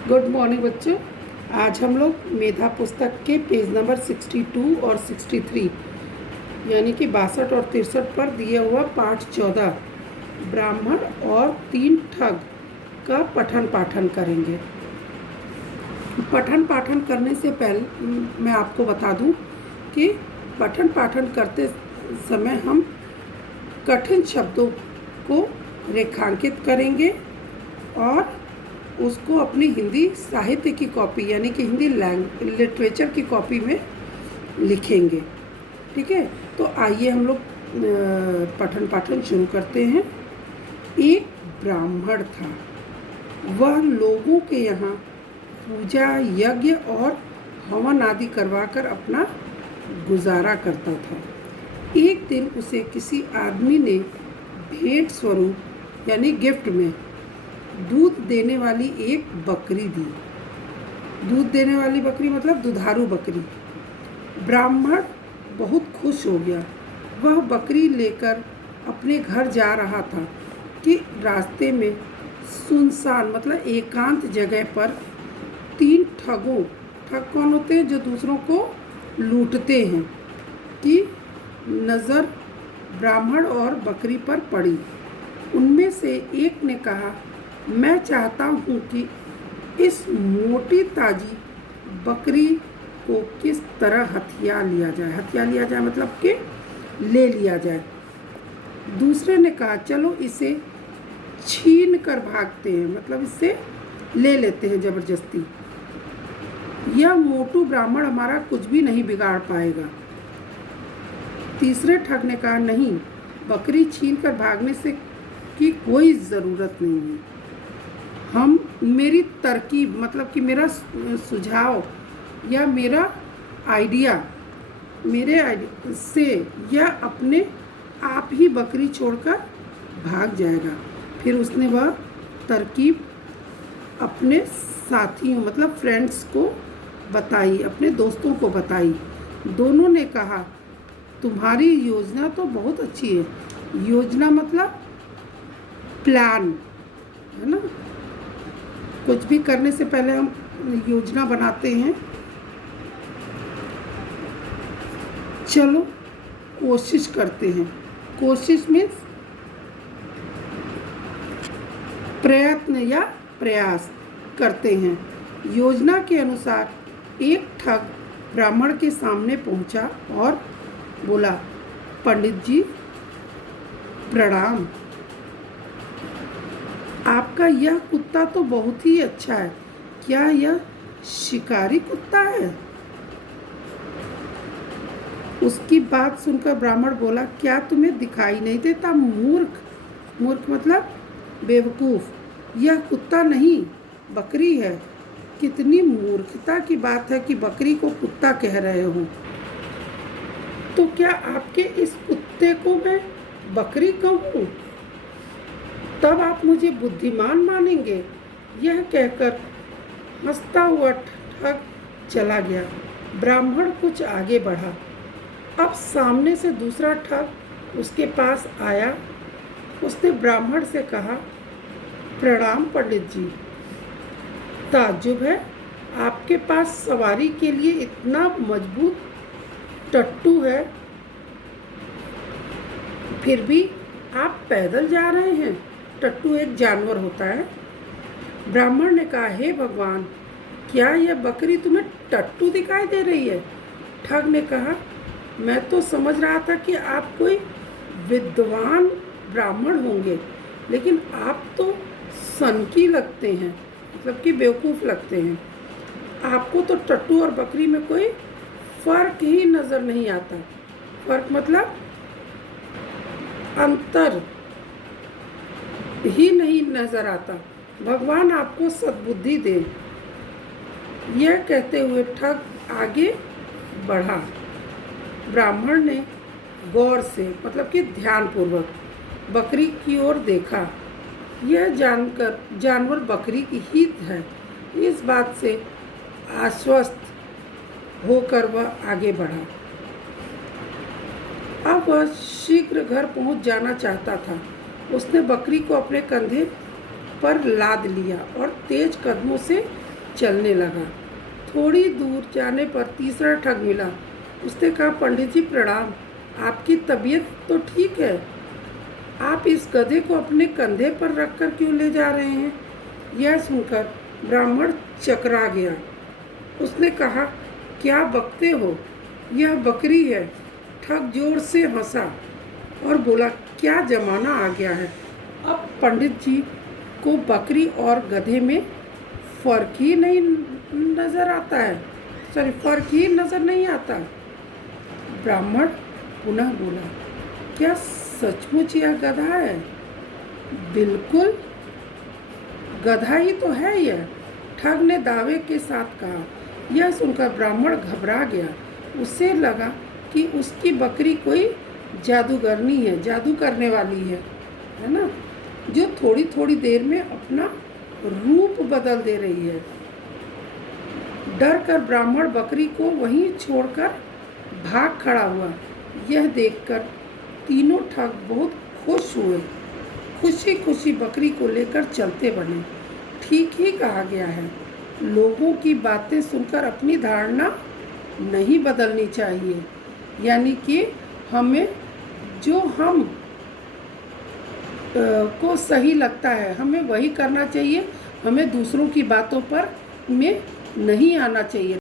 Good morning बच्चों। आज हम लोग मेधा पुस्तक के पेज नंबर 62 और 63 यानी कि 62 और 63 पर दिया हुआ पाठ 14 ब्राह्मण और 3 ठग का पठन पाठन करेंगे। पठन पाठन करने से पहले मैं आपको बता दूं कि पठन पाठन करते समय हम कठिन शब्दों को रेखांकित करेंगे और उसको अपनी हिंदी साहित्य की कॉपी यानी कि हिंदी लिटरेचर की कॉपी में लिखेंगे। ठीक है, तो आइए हम लोग पठन पाठन शुरू करते हैं। एक ब्राह्मण था, वह लोगों के यहाँ पूजा यज्ञ और हवन आदि करवाकर अपना गुजारा करता था। एक दिन उसे किसी आदमी ने भेंट स्वरूप यानी गिफ्ट में दूध देने वाली एक बकरी दी। दूध देने वाली बकरी मतलब दुधारू बकरी। ब्राह्मण बहुत खुश हो गया। वह बकरी लेकर अपने घर जा रहा था कि रास्ते में सुनसान मतलब एकांत जगह पर 3 ठगों, ठग कौन होते हैं? जो दूसरों को लूटते हैं, की नज़र ब्राह्मण और बकरी पर पड़ी। उनमें से एक ने कहा, मैं चाहता हूँ कि इस मोटी ताजी बकरी को किस तरह हथिया लिया जाए। हथिया लिया जाए मतलब कि ले लिया जाए। दूसरे ने कहा, चलो इसे छीन कर भागते हैं, मतलब इससे ले लेते हैं ज़बरदस्ती। यह मोटू ब्राह्मण हमारा कुछ भी नहीं बिगाड़ पाएगा। तीसरे ठग ने कहा, नहीं, बकरी छीन कर भागने से की कोई ज़रूरत नहीं है। हम मेरी तरकीब मतलब कि मेरा सुझाव या मेरा आइडिया से यह अपने आप ही बकरी छोड़कर भाग जाएगा। फिर उसने वह तरकीब अपने साथियों मतलब फ्रेंड्स को बताई, अपने दोस्तों को बताई। दोनों ने कहा, तुम्हारी योजना तो बहुत अच्छी है। योजना मतलब प्लान है ना। कुछ भी करने से पहले हम योजना बनाते हैं। चलो कोशिश करते हैं। कोशिश मीन्स प्रयत्न या प्रयास करते हैं। योजना के अनुसार एक ठग ब्राह्मण के सामने पहुंचा और बोला, पंडित जी प्रणाम। आपका यह कुत्ता तो बहुत ही अच्छा है। क्या यह शिकारी कुत्ता है? उसकी बात सुनकर ब्राह्मण बोला, क्या तुम्हें दिखाई नहीं देता मूर्ख? मूर्ख मतलब बेवकूफ़। यह कुत्ता नहीं बकरी है। कितनी मूर्खता की बात है कि बकरी को कुत्ता कह रहे हो। तो क्या आपके इस कुत्ते को मैं बकरी कहूँ? तब आप मुझे बुद्धिमान मानेंगे। यह कहकर हंसता हुआ ठग चला गया। ब्राह्मण कुछ आगे बढ़ा। अब सामने से दूसरा ठग उसके पास आया। उसने ब्राह्मण से कहा, प्रणाम पंडित जी। ताज्जुब है, आपके पास सवारी के लिए इतना मजबूत टट्टू है, फिर भी आप पैदल जा रहे हैं। टट्टू एक जानवर होता है। ब्राह्मण ने कहा, हे भगवान, क्या यह बकरी तुम्हें टट्टू दिखाई दे रही है? ठग ने कहा, मैं तो समझ रहा था कि आप कोई विद्वान ब्राह्मण होंगे, लेकिन आप तो सनकी लगते हैं, मतलब कि बेवकूफ़ लगते हैं। आपको तो टट्टू और बकरी में कोई फ़र्क ही नज़र नहीं आता। फ़र्क मतलब अंतर ही नहीं नज़र आता। भगवान आपको सद्बुद्धि दे। यह कहते हुए ठग आगे बढ़ा। ब्राह्मण ने गौर से मतलब कि ध्यानपूर्वक बकरी की ओर देखा। यह जानकर जानवर बकरी की ही है, इस बात से आश्वस्त होकर वह आगे बढ़ा। अब वह शीघ्र घर पहुंच जाना चाहता था। उसने बकरी को अपने कंधे पर लाद लिया और तेज कदमों से चलने लगा। थोड़ी दूर जाने पर तीसरा ठग मिला। उसने कहा, पंडित जी प्रणाम, आपकी तबीयत तो ठीक है, आप इस गधे को अपने कंधे पर रखकर क्यों ले जा रहे हैं? यह सुनकर ब्राह्मण चकरा गया। उसने कहा, क्या बकते हो, यह बकरी है। ठग जोर से हंसा और बोला, क्या जमाना आ गया है, अब पंडित जी को बकरी और गधे में फर्क ही नहीं नजर आता है, फर्क ही नजर नहीं आता। ब्राह्मण पुनः बोला, क्या सचमुच यह गधा है? बिल्कुल गधा ही तो है यह, ठग ने दावे के साथ कहा। यह सुनकर ब्राह्मण घबरा गया। उसे लगा कि उसकी बकरी कोई जादूगरनी है, जादू करने वाली है ना, जो थोड़ी थोड़ी देर में अपना रूप बदल दे रही है। डर कर ब्राह्मण बकरी को वहीं छोड़कर भाग खड़ा हुआ। यह देखकर तीनों ठग बहुत खुश हुए। खुशी खुशी बकरी को लेकर चलते बने। ठीक ही कहा गया है, लोगों की बातें सुनकर अपनी धारणा नहीं बदलनी चाहिए। यानी कि हमें जो हम को सही लगता है हमें वही करना चाहिए, हमें दूसरों की बातों पर में नहीं आना चाहिए।